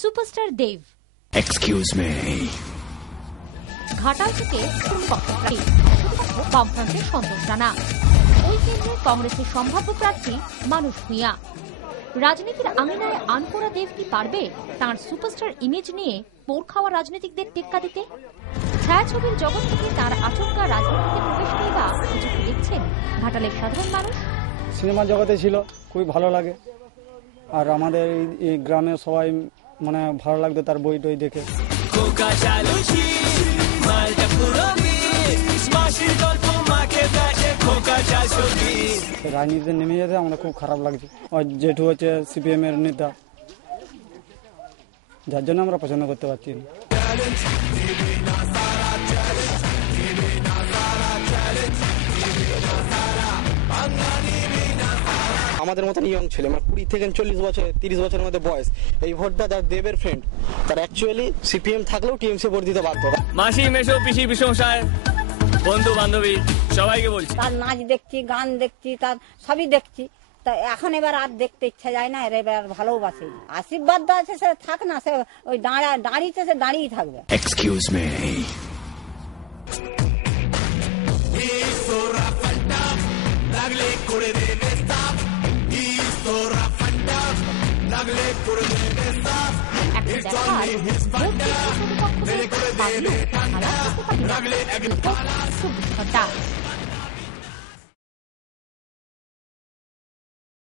Superstar Dev. Excuse me. Ghatal থেকে পক্ষপ্রার্থী, বামফ্রন্টের সন্তোষ রানা। ওই কেন্দ্রে কংগ্রেসের সম্ভাব্য প্রার্থী মানুষ ভূঁইয়া। রাজনীতির আঙিনায় আনকোরা দেব কি পারবে তাঁর সুপারস্টার ইমেজ নিয়ে পোড় খাওয়া রাজনীতিকদের টেক্কা দিতে? ছায়াছবির জগৎ থেকে তার আচমকা রাজনীতিতে প্রবেশ নেই বা কিছু দেখছেন ঘাটালের সাধারণ মানুষ? সিনেমা জগতে ছিল, খুবই ভালো লাগে। আর আমাদের এই গ্রামের সবাই মানে ভালো লাগতো তার বই টই দেখে। রাজনীতিতে নেমে যেতে আমরা খুব খারাপ লাগছে। জেঠু হচ্ছে সিপিএম এর নেতা, যার জন্য আমরা পছন্দ করতে পারছি না। আমাদের মতন ইয়ং ছেলে, মানে 20 থেকে 40 বছর 30 বছরের মধ্যে বয়স, এই ভোটটা যার দেবের ফ্রেন্ড, তার অ্যাকচুয়ালি সিপিএম থাকলেও টিএমসি ভোট দিতে বাধ্য। মাসি মেশো পিসি পিসমশাই বন্ধু বান্ধবী সবাইকে বলছি, তার নাচ দেখছি, গান দেখছি, তার সবই দেখছি। তা এখন এবার আর দেখতে ইচ্ছা যায় না, এবার ভালোবাসি। আশীর্বাদ আছে, সে থাক না, সে ওই দাঁড়িয়েছে, সে দাঁড়িয়ে থাকবে। Excuse me. ঘন্টা